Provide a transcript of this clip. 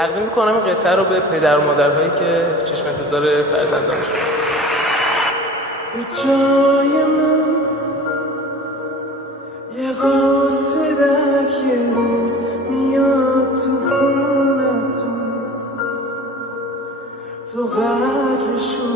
تقدیم میکنم این قطعه رو به پدر و مادرهایی که چشم انتظار فرزندانشون. به جای من یه قاصدک یه روز میاد تو خونتون، تو قدرشو